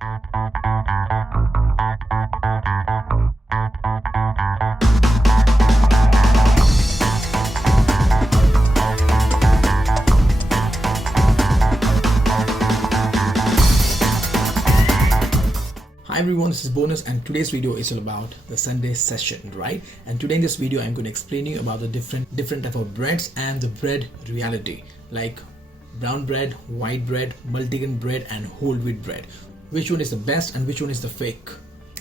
Hi everyone, this is Bonus and today's video is all about the Sunday session, right? And today in this video I'm going to explain you about the different type of breads and the bread reality, like brown bread, white bread, multigrain bread and whole wheat bread. Which one is the best and which one is the fake?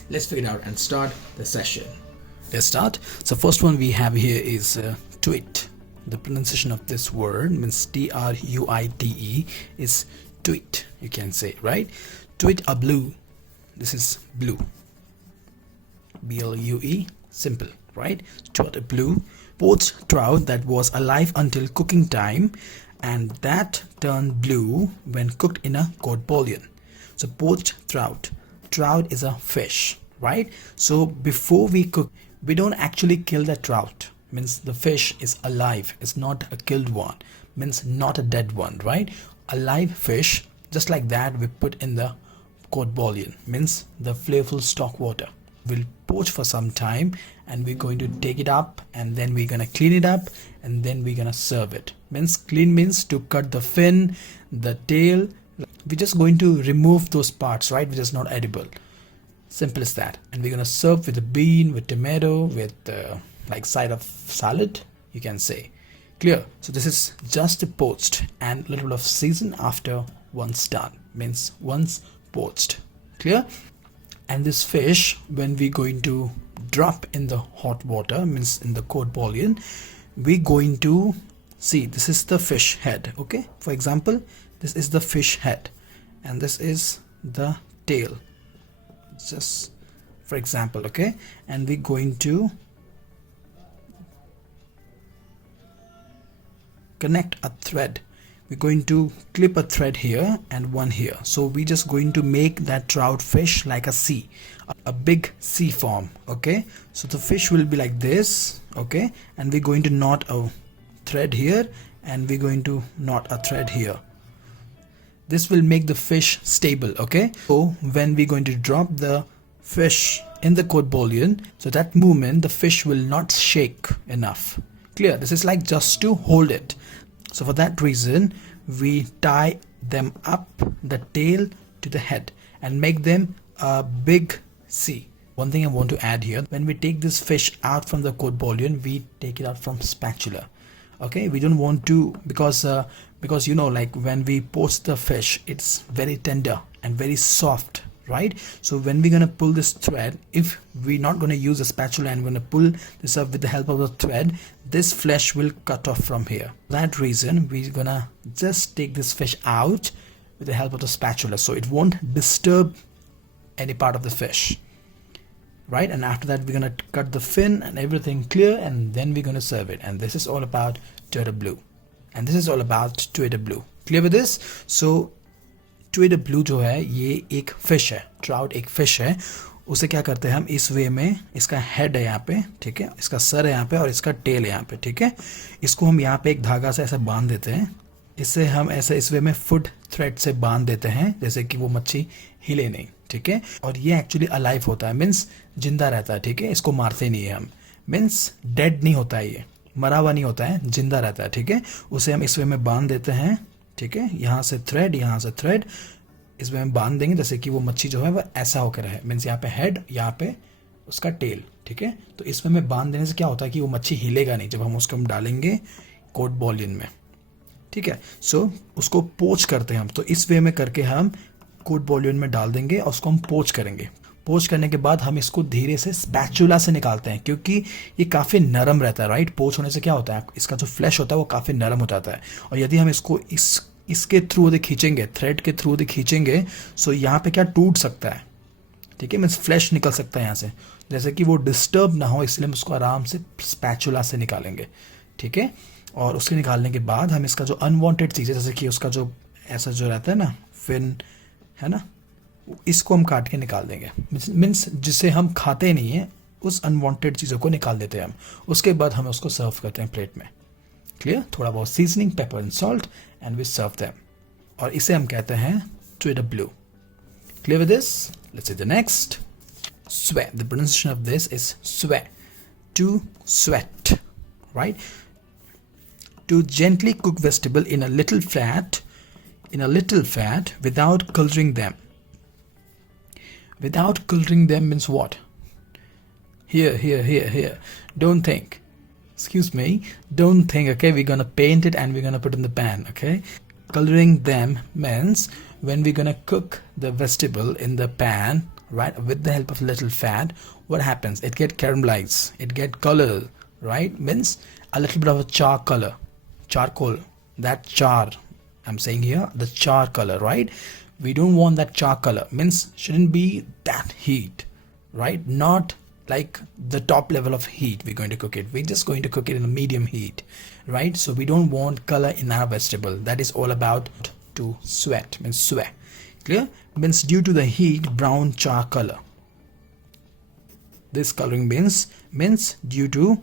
Let's figure it out and start the session. Let's start. So first one we have here is Truite. The pronunciation of this word means Truite is Truite, you can say, right? Truite or Bleu. This is Bleu, B-L-U-E, simple, right? Truite Bleu, poached trout that was alive until cooking time and that turned blue when cooked in a cold bouillon. So poached trout is a fish, right? So before we cook, we don't actually kill the trout, means the fish is alive, it's not a killed one, means not a dead one, right? A live fish, just like that we put in the cold bouillon, means the flavorful stock water. We'll poach for some time and we're going to take it up and then we're gonna clean it up and then we're gonna serve it. Means clean means to cut the fin, the tail. We're just going to remove those parts, right, which is not edible. Simple as that. And we're gonna serve with a bean, with tomato, with like side of salad, you can say. Clear? So this is just poached and a little bit of season after once done, means once poached. Clear? And this fish, when we're going to drop in the hot water, means in the cold bouillon, we're going to see this is the fish head. Okay, for example, this is the fish head and this is the tail, just for example. Okay, and we're going to connect a thread. We're going to clip a thread here and one here. So we're just going to make that trout fish like a C, a big C form. Okay, so the fish will be like this. Okay, and we're going to knot a thread here and we're going to knot a thread here. This will make the fish stable. Okay, so when we're going to drop the fish in the cold bouillon, so that moment the fish will not shake enough. Clear? This is like just to hold it. So for that reason, we tie them up, the tail to the head, and make them a big C. One thing I want to add here, when we take this fish out from the cold bouillon, we take it out from spatula. Okay, we don't want to, because you know, like when we poach the fish, it's very tender and very soft, right? So when we're gonna pull this thread, if we're not gonna use a spatula and we're gonna pull this up with the help of the thread, this flesh will cut off from here. For that reason, we're gonna just take this fish out with the help of the spatula, so it won't disturb any part of the fish, right? And after that, we're gonna cut the fin and everything clear, and then we're gonna serve it. And this is all about Truite Bleu, and this is all about Truite Bleu. Clear with this? So Truite Bleu जो है ये एक fish है, trout एक fish है. उसे क्या करते हैं हम इस वे में, इसका हेड है यहाँ पे, ठीक है, इसका सर है यहाँ पे और इसका टेल है यहाँ पे, ठीक है. इसको हम यहाँ पे एक धागा से ऐसे बांध देते हैं. इससे हम ऐसे इस वे में फुट थ्रेड से बांध देते हैं, जैसे कि वो मच्छी हिले नहीं, ठीक है. और ये एक्चुअली अलाइव होता है, मीन्स जिंदा रहता है, ठीक है. इसको मारते नहीं है हम, मीन्स डेड नहीं होता है, ये मरा हुआ नहीं होता है, जिंदा रहता है, ठीक है. उसे हम इस वे में बांध देते हैं, ठीक है. यहाँ से थ्रेड, यहाँ से थ्रेड, इसमें हम बांध देंगे जैसे कि वो मच्छी जो है वो ऐसा होकर रहे, मीन्स यहाँ पे हेड, यहाँ पे उसका टेल, ठीक है. तो इसमें में बांध देने से क्या होता है कि वो मच्छी हिलेगा नहीं जब हम उसको हम डालेंगे कोल्ड बॉलियन में, ठीक है. सो उसको पोच करते हैं हम, तो इस वे में करके हम कोल्ड बॉलियन में डाल देंगे और उसको हम पोच करेंगे. पोच करने के बाद हम इसको धीरे से स्पैचुला से निकालते हैं, क्योंकि ये काफ़ी नरम रहता है, राइट. पोच होने से क्या होता है, इसका जो फ्लैश होता है वो काफ़ी नरम हो जाता है. और यदि हम इसको इसके थ्रू यदि खींचेंगे, थ्रेड के थ्रू यदि खींचेंगे, सो यहाँ पे क्या टूट सकता है, ठीक है, मीन्स फ्लैश निकल सकता है यहाँ से, जैसे कि वो डिस्टर्ब ना हो, इसलिए हम उसको आराम से स्पैचुला से निकालेंगे, ठीक है. और उसके निकालने के बाद हम इसका जो अनवांटेड चीज़ है, जैसे कि उसका जो ऐसा जो रहता है ना फिन, है ना, इसको हम काट के निकाल देंगे, मीन्स जिसे हम खाते नहीं हैं उस अनवांटेड चीज़ों को निकाल देते हैं हम. उसके बाद हम उसको सर्व करते हैं प्लेट में. क्लियर? थोड़ा बहुत seasoning, pepper and salt, and we serve them. और इसे हम कहते हैं Truite Bleu. Clear with this? Let's see the next. Suer. The pronunciation of this is suer. To sweat, right? To gently cook vegetable in a little fat without coloring them. Without coloring them means what? Here. Don't think. Excuse me. Don't think, okay? We're gonna paint it and we're gonna put in the pan, okay? Coloring them means when we're gonna cook the vegetable in the pan, right, with the help of little fat, what happens? It get caramelized, it get color, right? Means a little bit of a charcoal, that char, I'm saying here, the char color, right? We don't want that char color, means shouldn't be that heat, right? Not like the top level of heat we're going to cook it. We're just going to cook it in a medium heat, right? So we don't want color in our vegetable. That is all about to sweat, means suer. Clear? Means due to the heat, brown char color. This coloring means due to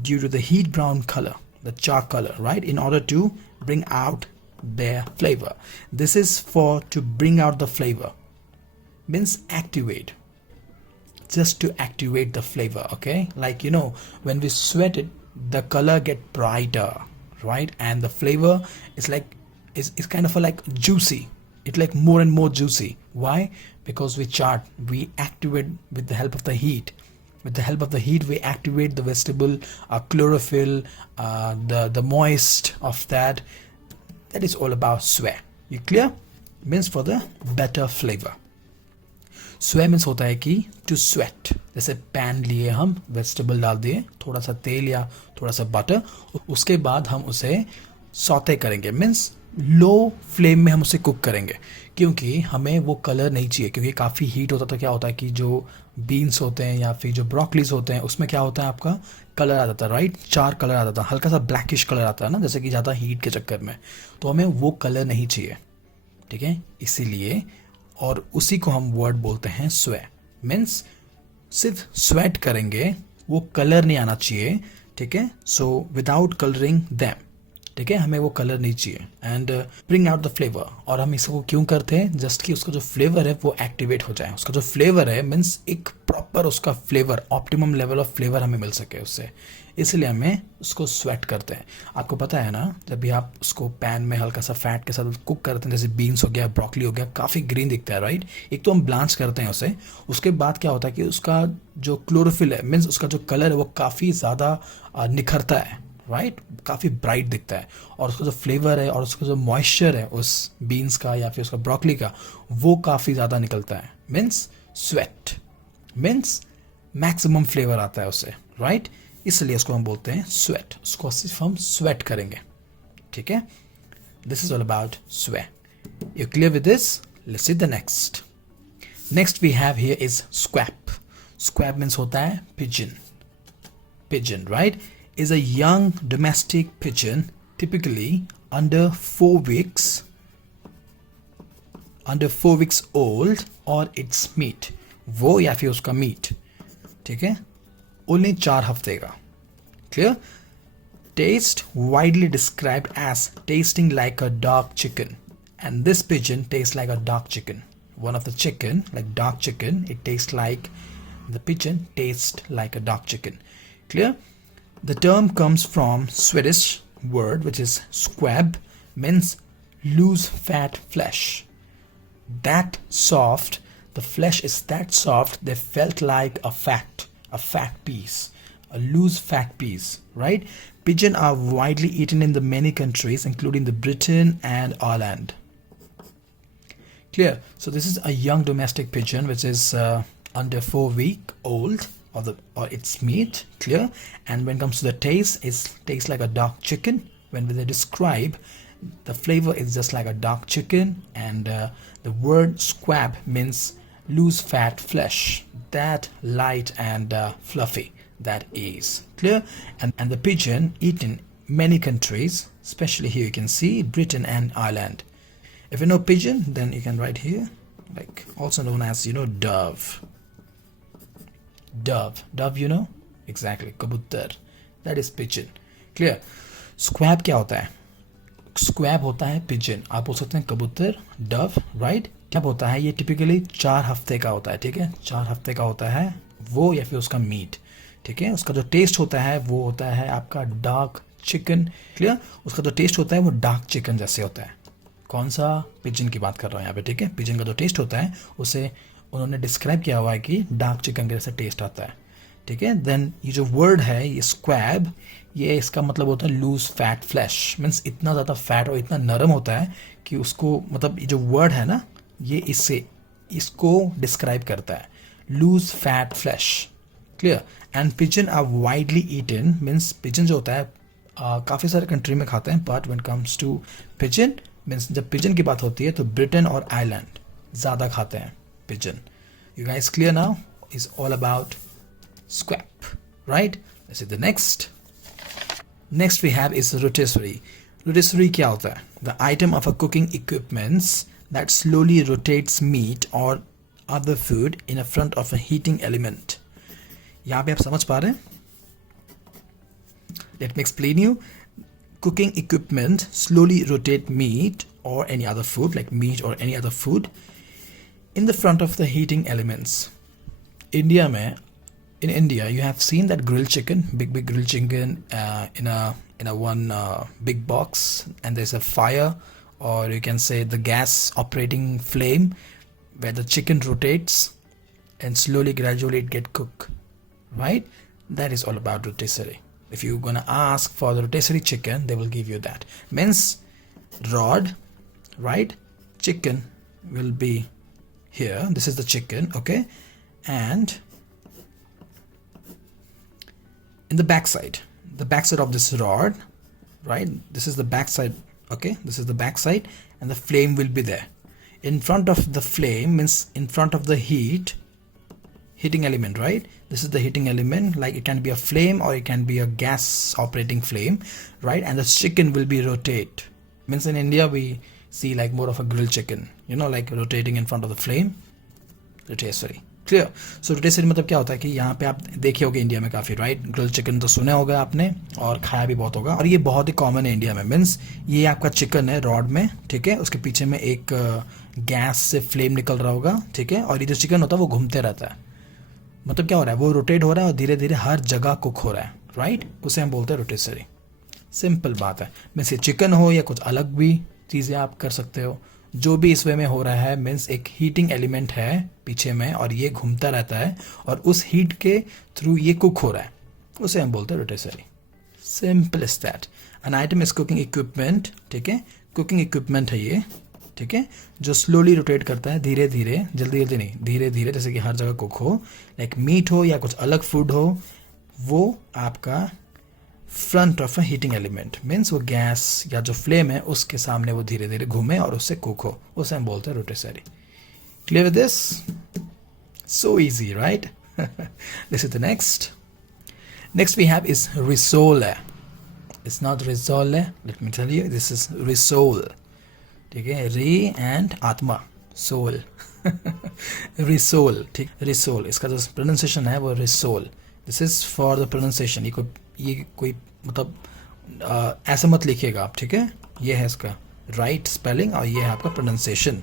the heat, brown color, the char color, right? In order to bring out their flavor. This is for to bring out the flavor. Means activate. Just to activate the flavor, okay? Like, you know, when we sweat it, the color get brighter, right? And the flavor is like is kind of like juicy. It's like more and more juicy. Why? Because we activate with the help of the heat. With the help of the heat, we activate the vegetable chlorophyll, the moist of that. That is all about suer. You clear? Means for the better flavor. Suer means होता है कि to sweat. जैसे pan लिए हम, vegetable डाल दिए, थोड़ा सा तेल या थोड़ा सा बटर, उसके बाद हम उसे सौते करेंगे. मीन्स लो फ्लेम में हम उसे कुक करेंगे, क्योंकि हमें वो कलर नहीं चाहिए. क्योंकि काफ़ी हीट होता तो क्या होता है कि जो बीन्स होते हैं या फिर जो ब्रोकलीज होते हैं उसमें क्या होता है, आपका कलर आ जाता है, राइट? चार कलर आ जाता है, हल्का सा ब्लैकिश कलर आता है ना, जैसे कि ज़्यादा हीट के चक्कर में. तो हमें वो कलर नहीं चाहिए, ठीक है? इसीलिए, और उसी को हम वर्ड बोलते हैं सुए. मीन्स सिर्फ स्वेट करेंगे, वो कलर नहीं आना चाहिए, ठीक है? सो विदाउट कलरिंग दैम, ठीक है? हमें वो कलर नहीं चाहिए. And bring out the flavour. और हम इसको क्यों करते हैं? जस्ट कि उसका जो फ्लेवर है वो एक्टिवेट हो जाए. उसका जो फ्लेवर है मीन्स एक प्रॉपर उसका flavour, optimum level of flavour हमें मिल सके उससे, इसलिए हमें उसको स्वेट करते हैं. आपको पता है ना, जब भी आप उसको पैन में हल्का सा फैट के साथ कुक करते हैं, जैसे बीन्स हो गया, ब्रोकली हो गया, काफ़ी ग्रीन दिखता है, राइट? एक तो हम ब्लांच करते हैं उसे, उसके बाद क्या होता है कि उसका जो क्लोरोफिल है, मीन्स उसका जो कलर है वो काफ़ी ज़्यादा निखरता है, राइट? काफ़ी ब्राइट दिखता है. और उसका जो फ्लेवर है और उसका जो मॉइस्चर है उस बीन्स का या फिर उसका ब्रोकली का, वो काफ़ी ज़्यादा निकलता है. Means sweat means maximum flavour आता है उससे, राइट? इसलिए इसको हम बोलते हैं स्वेट. उसको सिर्फ हम स्वेट करेंगे, ठीक है? This is all about sway. You clear with this? Let's see the next. Next we have here is squab. Squab means होता है pigeon. Pigeon, right, is a young domestic pigeon, typically under 4 weeks old, or its meat. वो या फिर उसका meet, ठीक है? Only 4 हफ्ते का. Clear? Taste widely described as tasting like a dark chicken, and this pigeon tastes like a dark chicken. One of the chicken, like dark chicken, it tastes like, the pigeon tastes like a dark chicken. Clear? The term comes from Swedish word which is squab, means loose fat flesh. That soft, the flesh is that soft they felt like a fat piece, a loose fat piece, right? Pigeon are widely eaten in the many countries including the Britain and Ireland. Clear? So this is a young domestic pigeon which is under 4 week old, or its meat. Clear? And when it comes to the taste, it tastes like a dark chicken. When they describe, the flavor is just like a dark chicken, and the word squab means loose fat flesh, that light and fluffy that is. Clear? And the pigeon eaten many countries, especially here you can see Britain and Ireland. If you know pigeon, then you can write here, like also known as, you know, dove. Dove, you know? Exactly, कबूतर. That is pigeon. Clear? Squab क्या होता है? Squab होता है pigeon. आप बोल सकते हैं कबूतर, dove, right? क्या होता है, ये टिपिकली 4 हफ्ते का होता है, ठीक है, 4 हफ्ते का होता है वो, या फिर उसका मीट, ठीक है। उसका जो टेस्ट होता है वो होता है आपका डार्क चिकन, क्लियर। उसका जो टेस्ट होता है वो डार्क चिकन जैसे होता है। कौन सा, पिजन की बात कर रहा हूँ यहाँ पे, ठीक है। पिजन का जो टेस्ट होता है उसे उन्होंने डिस्क्राइब किया हुआ है कि डार्क चिकन के जैसे टेस्ट आता है, ठीक है। देन ये जो वर्ड है ये स्क्वैब, ये इसका मतलब होता है लूज फैट फ्लैश, मीन्स इतना ज़्यादा फैट और इतना नरम होता है कि उसको, मतलब ये जो वर्ड है ना, ये इसको डिस्क्राइब करता है, loose fat flesh, clear. And pigeon are widely eaten, means pigeon जो होता है काफ़ी सारे कंट्री में खाते हैं, but when comes to pigeon, means जब पिजन की बात होती है तो ब्रिटेन और आयरलैंड ज़्यादा खाते हैं pigeon. You guys clear now, is all about Squab, right? This is the next. Next we have is rotisserie. Rotisserie क्या होता है? The item of a cooking equipments that slowly rotates meat or other food in a front of a heating element. यहाँ पे आप समझ पा रहे हैं? Let me explain you. Cooking equipment slowly rotate meat or any other food, like meat or any other food, in the front of the heating elements. India में, in India, you have seen that grilled chicken, big grilled chicken in a one big box, and there's a fire, or you can say the gas operating flame, where the chicken rotates and slowly, gradually it get cooked, right? That is all about rotisserie. If you're gonna ask for the rotisserie chicken, they will give you that. Means rod, right? Chicken will be here. This is the chicken, okay, and in the backside of this rod, right, this is the backside, okay, this is the backside, and the flame will be there. In front of the flame means in front of the heating element, right? This is the heating element, like it can be a flame or it can be a gas operating flame, right? And the chicken will be rotate. Means in India we see like more of a grilled chicken, you know, like rotating in front of the flame. Rotisserie, clear. So rotisserie मतलब क्या होता है कि यहाँ पे आप देखे होगे इंडिया में काफ़ी, राइट। ग्रिल्ड चिकन तो सुने होगा आपने और खाया भी बहुत होगा, और ये बहुत ही कॉमन है इंडिया में। मीन्स ये आपका चिकन है रॉड में, ठीक है, उसके पीछे में एक गैस से फ्लेम निकल रहा होगा, ठीक है, और ये जो चिकन होता है वो घूमते रहता है। मतलब क्या हो रहा है, वो रोटेट हो रहा है और धीरे धीरे हर जगह कुक हो रहा है, राइट। उसे हम बोलते हैं रोटिसरी। सिंपल बात है। मीन्स ये चिकन हो या कुछ अलग भी चीज़ें आप कर सकते हो, जो भी इस वे में हो रहा है। मीन्स एक हीटिंग एलिमेंट है पीछे में और ये घूमता रहता है और उस हीट के थ्रू ये कुक हो रहा है, उसे हम बोलते हैं rotisserie. Simple is that. An item is cooking equipment, ठीक है, कुकिंग इक्विपमेंट है ये, ठीक है, जो स्लोली रोटेट करता है, धीरे धीरे, जल्दी जल्दी नहीं, धीरे धीरे, जैसे कि हर जगह कुक हो, लाइक मीट हो या कुछ अलग फूड हो, वो आपका front of a heating element, means वो गैस या जो फ्लेम है उसके सामने वो धीरे धीरे घूमे और उससे कुक हो, उसे हम बोलते हैं rotisserie. Clear with this? So easy, right? This is the next we have is rissole. It's not rissole, let me tell you, this is rissole, ठीक है, री एंड आत्मा, सोल, रिसोल, ठीक, रिसोल, इसका जो प्रोनाउंसिएशन है वो Ri Sol. This is for the pronunciation. ये कोई मतलब ऐसा मत लिखिएगा आप, ठीक है, ये है इसका राइट स्पेलिंग और ये है आपका pronunciation.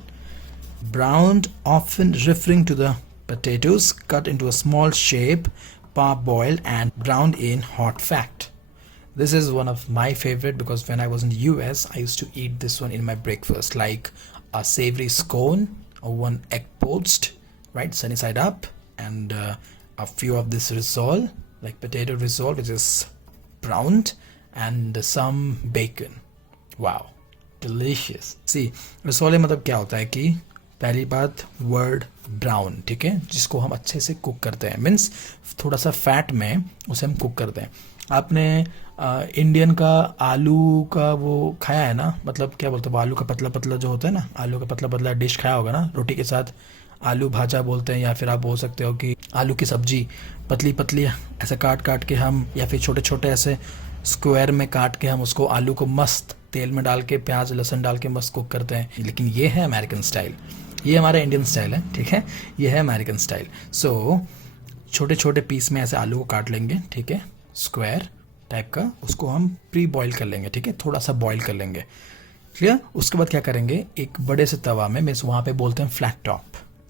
Browned, often referring to the potatoes cut into a small shape, parboiled and browned in hot fat. This is one of my favorite because when I was in the US, I used to eat this one in my breakfast, like a savory scone or one egg poached, right, sunny side up, and a few of this risole, like potato risole, which is browned, and some bacon. Wow, delicious. See, risole मतलब क्या होता है कि पहली बात word brown, ठीक है, जिसको हम अच्छे से कुक करते हैं, मीन्स थोड़ा सा फैट में उसे हम कुक करते हैं। आपने इंडियन का आलू का वो खाया है ना, मतलब क्या बोलते हैं, आलू का पतला पतला जो होता है ना, आलू का पतला पतला डिश खाया होगा ना, रोटी के साथ आलू भाजा बोलते हैं, या फिर आप बोल सकते हो कि आलू की सब्जी पतली पतली ऐसे काट काट के हम, या फिर छोटे छोटे ऐसे स्क्वायर में काट के हम उसको आलू को मस्त तेल में डाल के प्याज लहसुन डाल के मस्त कुक करते हैं। लेकिन ये है अमेरिकन स्टाइल, ये हमारा इंडियन स्टाइल है, ठीक है, ये है अमेरिकन स्टाइल। सो छोटे छोटे पीस में ऐसे आलू को काट लेंगे, ठीक है, स्क्वायर टाइप का, उसको हम प्री बॉईल कर लेंगे, ठीक है, थोड़ा सा बॉईल कर लेंगे। क्लियर। उसके बाद क्या करेंगे, एक बड़े से तवा में, मीन्स वहाँ पे बोलते हैं फ्लैट टॉप,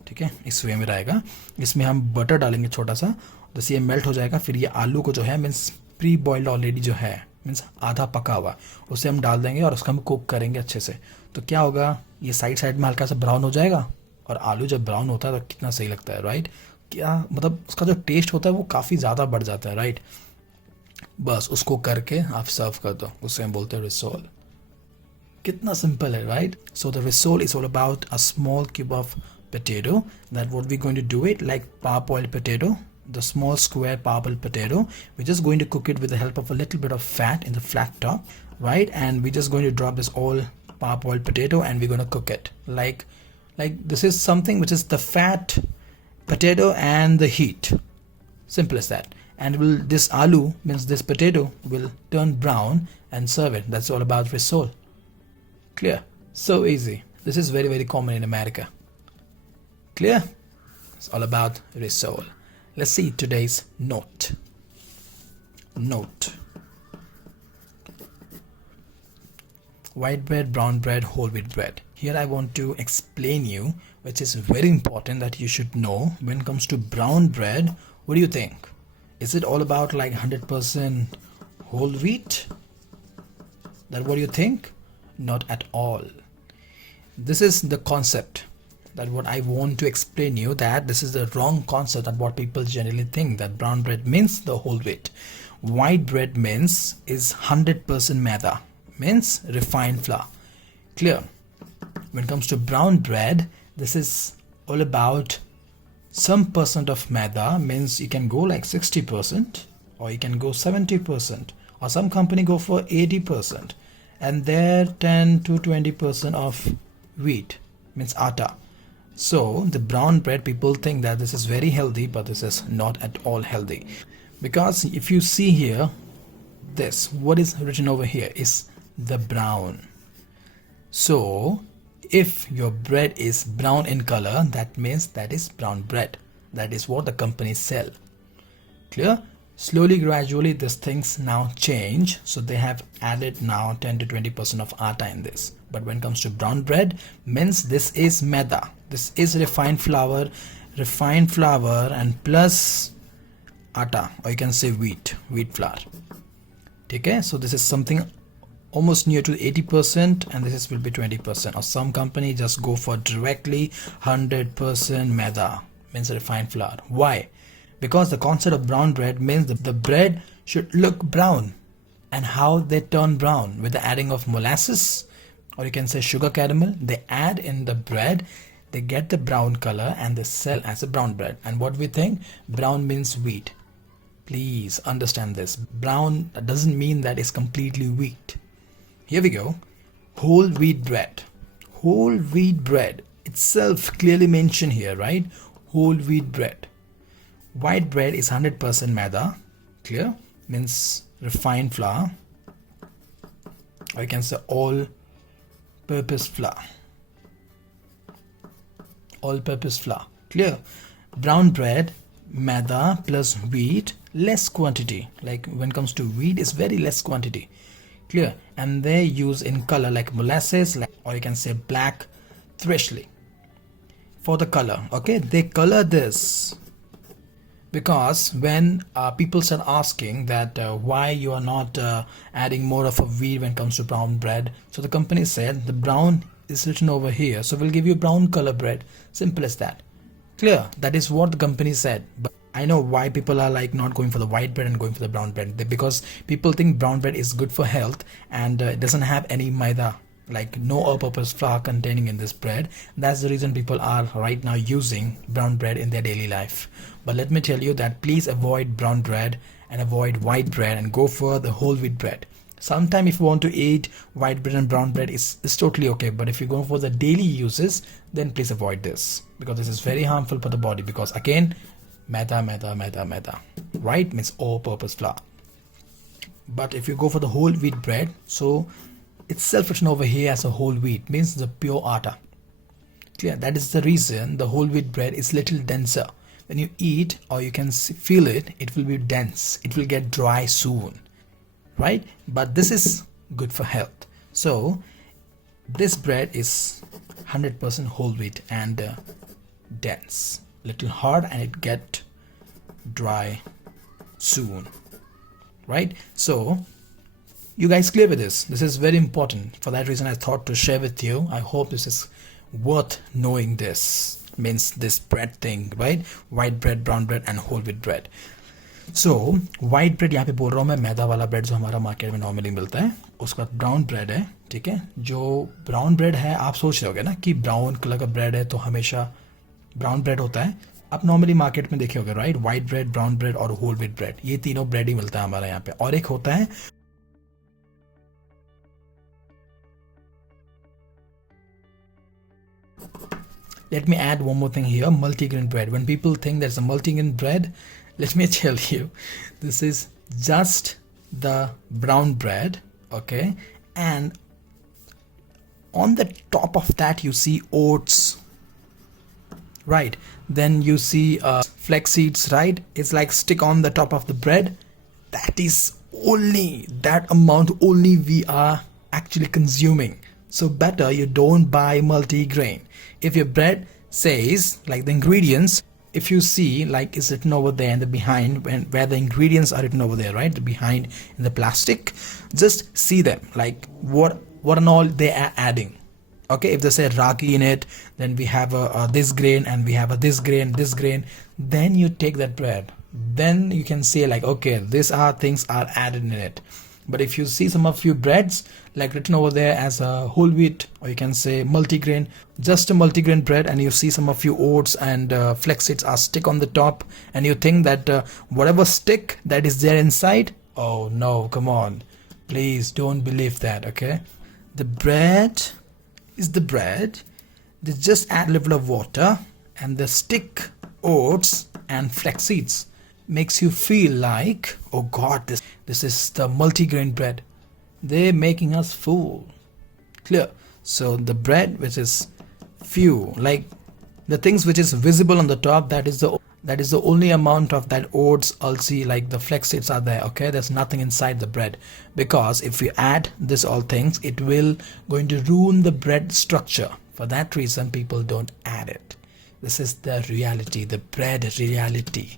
ठीक है, इस वे में रहेगा। इसमें हम बटर डालेंगे छोटा सा, जैसे ये मेल्ट हो जाएगा, फिर ये आलू को जो है मीन्स प्री बॉइल्ड ऑलरेडी जो है मीन्स आधा पका हुआ, उसे हम डाल देंगे और उसको हम कुक करेंगे अच्छे से। तो क्या होगा, ये साइड साइड में हल्का सा ब्राउन हो जाएगा, और आलू जब ब्राउन होता है तो कितना सही लगता है, राइट। क्या मतलब उसका जो टेस्ट होता है वो काफ़ी ज़्यादा बढ़ जाता है, राइट। बस उसको करके आप सर्व कर दो, उससे हम बोलते हैं रिसोल। कितना सिंपल है, right. So the Ri Sol is all about a small cube of potato, that what we're going to do it like parboiled potato, the small square parboiled potato. We're just going to cook it with the help of a little bit of fat in the flat top, right? And we're just going to drop this all parboiled potato and we're going to cook it like this is something which is the fat potato and the heat, simple as that. And will this aloo means this potato will turn brown and serve it. That's all about risole. Clear? So easy. This is very common in America. Clear? It's all about Resole. Let's see today's note. Note. White bread, brown bread, whole wheat bread. Here I want to explain you, which is very important that you should know when it comes to brown bread. What do you think? Is it all about like 100% whole wheat? That what do you think? Not at all. This is the concept that what I want to explain you, that this is the wrong concept, that what people generally think that brown bread means the whole wheat. White bread means is 100% maida, means refined flour. Clear? When it comes to brown bread, this is all about some percent of maida, means you can go like 60% or you can go 70%, or some company go for 80%, and there 10 to 20% of wheat, means atta. So the brown bread, people think that this is very healthy, but this is not at all healthy, because if you see here, this what is written over here is the brown. So if your bread is brown in color, that means that is brown bread. That is what the companies sell. Clear? Slowly, gradually, these things now change. So they have added now 10 to 20% of atta in this. But when it comes to brown bread, means this is maida. This is refined flour and plus atta, or you can say wheat flour. Okay, so this is something almost near to 80%, and this will be 20%. Or some company just go for directly 100% maida, means refined flour. Why? Because the concept of brown bread means the bread should look brown. And how they turn brown? With the adding of molasses, or you can say sugar caramel. They add in the bread, they get the brown color, and they sell as a brown bread. And what we think, brown means wheat. Please understand this. Brown doesn't mean that it's completely wheat. Here we go. Whole wheat bread. Whole wheat bread itself clearly mentioned here, right? Whole wheat bread. White bread is 100% maida. Clear? Means refined flour, or you can say all-purpose flour. All-purpose flour. Clear? Brown bread, maida plus wheat, less quantity. Like when it comes to wheat, it's very less quantity. Clear? And they use in color like molasses, or you can say black threshly for the color. Okay, they color this because when people start asking that why you are not adding more of a wheat when it comes to brown bread, so the company said the brown is written over here, so we'll give you brown color bread. Simple as that. Clear? That is what the company said. But I know why people are like not going for the white bread and going for the brown bread, because people think brown bread is good for health and it doesn't have any maida, like no all-purpose flour containing in this bread. That's the reason people are right now using brown bread in their daily life. But let me tell you that please avoid brown bread and avoid white bread and go for the whole wheat bread. Sometime if you want to eat white bread and brown bread, is totally okay, but if you go for the daily uses, then please avoid this, because this is very harmful for the body, because again, maida, right, means all-purpose flour. But if you go for the whole wheat bread, so itself written over here as a whole wheat, means the pure atta. Clear? That is the reason the whole wheat bread is little denser. When you eat, or you can feel it, it will be dense, it will get dry soon, right? But this is good for health. So This bread is 100% whole wheat and dense, little hard, and it get dry soon, right? So you guys clear with this? This is very important. For that reason I thought to share with you. I hope this is worth knowing. This means this bread thing, right? White bread, brown bread and whole wheat bread. So white bread यहाँ पे बोल रहा हूँ मैं, मैदा वाला bread जो हमारा market में नॉर्मली मिलता है. उसके बाद ब्राउन ब्रेड है, ठीक है. जो ब्राउन ब्रेड है, आप सोच रहे होगे ना कि ब्राउन कलर का ब्रेड है तो हमेशा ब्राउन ब्रेड होता है. आप नॉर्मली मार्केट में देखे होगे, right? White bread, brown bread और होल व्हीट ब्रेड, ये तीनों ब्रेड ही मिलता है हमारे यहाँ पे. और एक होता है let me add one more thing here, multigrain bread. When people think there's a multigrain bread, let me tell you, this is just the brown bread, okay? And on the top of that you see oats, right? Then you see flax seeds, right? It's like stick on the top of the bread. That is only that amount only we are actually consuming. So better you don't buy multigrain. If your bread says like the ingredients, if you see like it's written over there in the behind, where the ingredients are written over there, right, the behind in the plastic, just see them like what and all they are adding. Okay, if they say ragi in it, then we have a this grain and we have a this grain, then you take that bread, then you can say like, okay, these are things are added in it. But if you see some of few breads like written over there as a whole wheat, or you can say multigrain, just a multigrain bread, and you see some of few oats and flax seeds are stick on the top, and you think that whatever stick that is there inside, oh no, come on, please don't believe that. Okay, the bread is the bread. They just add a little of water, and the stick oats and flax seeds makes you feel like, oh god, this is the multigrain bread. They're making us fool. Clear? So the bread which is few, like the things which is visible on the top, that is the only amount of that oats, ulsi, like the flax seeds are there. Okay, there's nothing inside the bread, because if we add this all things, it will going to ruin the bread structure. For that reason people don't add it. This is the reality, the bread reality.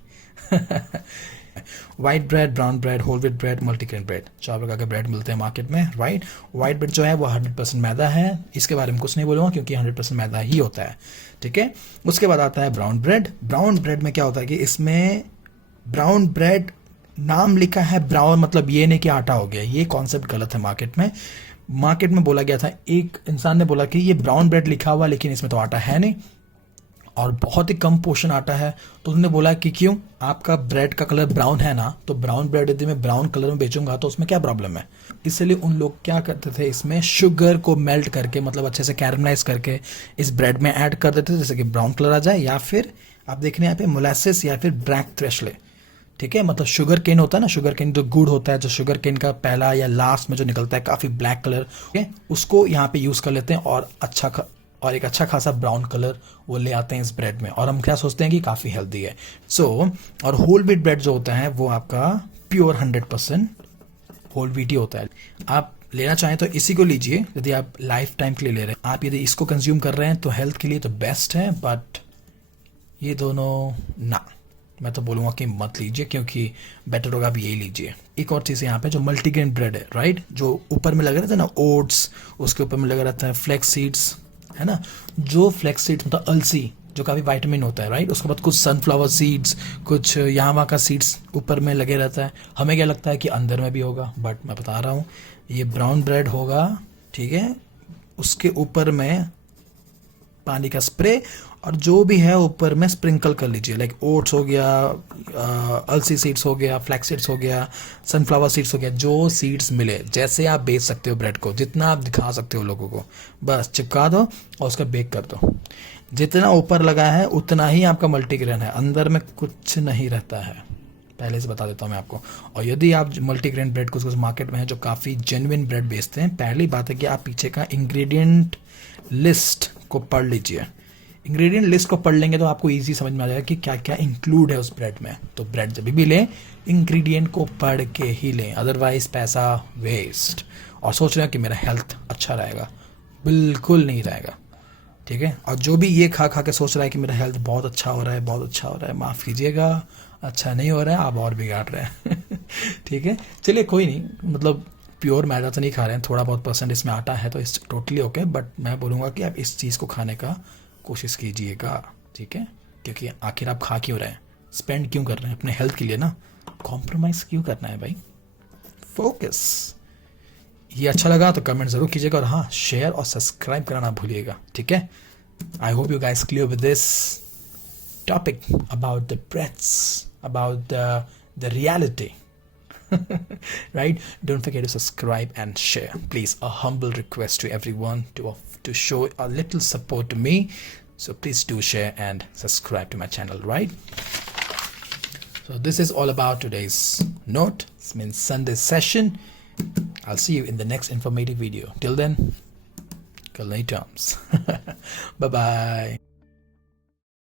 White bread, brown bread, whole wheat bread, multigrain bread, 4 प्रकार के bread मिलते हैं market में, right? White bread जो है वो 100% मैदा है, इसके बारे में कुछ नहीं बोलूँगा क्योंकि 100% मैदा ही होता है, ठीक है? उसके बाद आता है ब्राउन ब्रेड. ब्राउन ब्रेड में क्या होता है कि इसमें ब्राउन ब्रेड नाम लिखा है ब्राउन, मतलब ये नहीं कि आटा हो गया. ये कॉन्सेप्ट गलत है. मार्केट में बोला गया था, एक इंसान ने बोला कि ये ब्राउन ब्रेड लिखा हुआ लेकिन इसमें तो आटा है नहीं और बहुत ही कम पोर्शन आटा है. तो उन्होंने बोला कि क्यों, आपका ब्रेड का कलर ब्राउन है ना, तो ब्राउन ब्रेड यदि मैं ब्राउन कलर में बेचूंगा तो उसमें क्या प्रॉब्लम है. इसलिए उन लोग क्या करते थे, इसमें शुगर को मेल्ट करके, मतलब अच्छे से कैरमलाइज करके इस ब्रेड में ऐड कर देते थे, जैसे कि ब्राउन कलर आ जाए. या फिर आप देख रहे हैं यहाँ पे मोलासेस या फिर ब्लैक थ्रेशले, ठीक है? मतलब शुगर केन होता है ना, शुगर केन जो गुड़ होता है, जो शुगर केन का पहला या लास्ट में जो निकलता है काफ़ी ब्लैक कलर, ठीक है, उसको यहाँ पे यूज़ कर लेते हैं और एक अच्छा खासा ब्राउन कलर वो ले आते हैं इस ब्रेड में, और हम क्या सोचते हैं कि काफ़ी हेल्दी है. और होल व्हीट ब्रेड जो होता है वो आपका प्योर 100% होल व्हीट ही होता है. आप लेना चाहें तो इसी को लीजिए यदि आप लाइफ टाइम के लिए ले रहे हैं. आप यदि इसको कंज्यूम कर रहे हैं तो हेल्थ के लिए तो बेस्ट है, बट ये दोनों ना, मैं तो बोलूँगा कि मत लीजिए, क्योंकि बेटर होगा आप यही लीजिए. एक और चीज़ यहाँ पे जो मल्टीग्रेन ब्रेड है, राइट, जो ऊपर में लगा रहता है ना ओट्स, उसके ऊपर में लगा रहता है फ्लैक्स सीड्स, है ना, जो फ्लैक्स सीड्स मतलब अलसी जो काफ़ी विटामिन होता है, राइट. उसके बाद कुछ सनफ्लावर सीड्स, कुछ यहाँ वहाँ का सीड्स ऊपर में लगे रहता है. हमें क्या लगता है कि अंदर में भी होगा, बट मैं बता रहा हूँ ये ब्राउन ब्रेड होगा, ठीक है. उसके ऊपर में पानी का स्प्रे और जो भी है ऊपर में स्प्रिंकल कर लीजिए, लाइक ओट्स हो गया, अलसी सीड्स हो गया, फ्लैक्स सीड्स हो गया, सनफ्लावर सीड्स हो गया, जो सीड्स मिले. जैसे आप बेच सकते हो ब्रेड को, जितना आप दिखा सकते हो लोगों को, बस चिपका दो और उसका बेक कर दो. जितना ऊपर लगा है उतना ही आपका मल्टीग्रेन है, अंदर में कुछ नहीं रहता है, पहले से बता देता हूँ मैं आपको. और यदि आप मल्टीग्रेन ब्रेड कुछ मार्केट में है जो काफ़ी जेन्युइन ब्रेड बेचते हैं, पहली बात है कि आप पीछे का इंग्रेडिएंट लिस्ट को पढ़ लीजिए. इंग्रेडिएंट लिस्ट को पढ़ लेंगे तो आपको इजी समझ में आ जाएगा कि क्या क्या इंक्लूड है उस ब्रेड में. तो ब्रेड जब भी लें इंग्रेडिएंट को पढ़ के ही लें, अदरवाइज पैसा वेस्ट. और सोच रहे हैं कि मेरा हेल्थ अच्छा रहेगा, बिल्कुल नहीं रहेगा, ठीक है। और जो भी ये खा खा के सोच रहा है कि मेरा हेल्थ बहुत अच्छा हो रहा है, बहुत अच्छा हो रहा है, माफ़ कीजिएगा, अच्छा नहीं हो रहा है, आप और बिगाड़ रहे हैं ठीक है, चलिए कोई नहीं, मतलब प्योर मैदा तो नहीं खा रहे हैं, थोड़ा बहुत परसेंट इसमें आटा है तो इट्स टोटली ओके, बट मैं बोलूँगा कि आप इस चीज़ को खाने का कोशिश कीजिएगा, ठीक है, क्योंकि आखिर आप खा क्यों रहे हैं, स्पेंड क्यों कर रहे हैं अपने हेल्थ के लिए ना, कॉम्प्रोमाइज़ क्यों करना है भाई, फोकस। ये अच्छा लगा तो कमेंट ज़रूर कीजिएगा, और हाँ, शेयर और सब्सक्राइब करना भूलिएगा, ठीक है। I hope you guys clear with this topic about the breaths, about the reality right, don't forget to subscribe and share, please, a humble request to everyone to show a little support to me, so please do share and subscribe to my channel, right? So this is all about today's note, this means Sunday session. I'll see you in the next informative video. Till then, culinary terms. Bye bye.